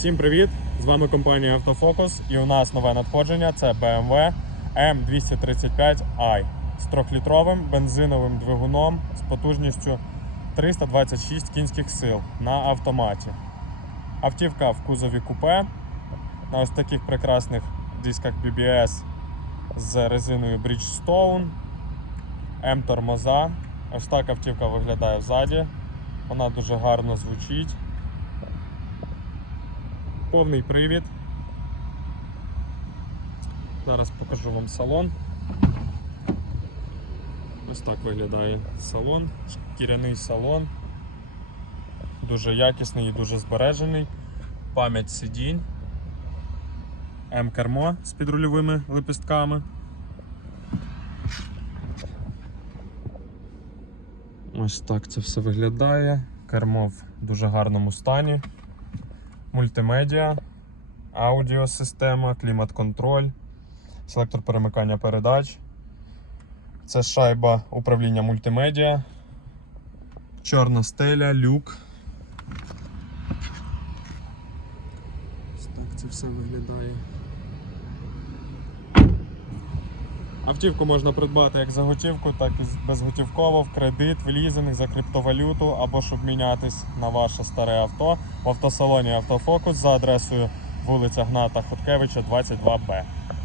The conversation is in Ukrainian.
Всім привіт! З вами компанія Автофокус і у нас нове надходження це BMW M235i з 3-літровим бензиновим двигуном з потужністю 326 кінських сил на автоматі. Автівка в кузові купе на ось таких прекрасних дисках BBS з резиною Bridgestone, М-тормоза. Ось так автівка виглядає ззаді. Вона дуже гарно звучить. Повний привід. Зараз покажу вам салон. Ось так виглядає салон, шкіряний салон. Дуже якісний і дуже збережений. Пам'ять сидінь. М-кермо з підрульовими лепістками. Ось так це все виглядає. Кермо в дуже гарному стані. Мультимедіа, аудіосистема, клімат-контроль, селектор перемикання передач. Це шайба управління мультимедіа, чорна стеля, люк. Ось так це все виглядає. Автівку можна придбати як за готівку, так і безготівково, в кредит, в лізинг, за криптовалюту або ж обмінятись на ваше старе авто в автосалоні Автофокус за адресою вулиця Гната Хоткевича, 22Б.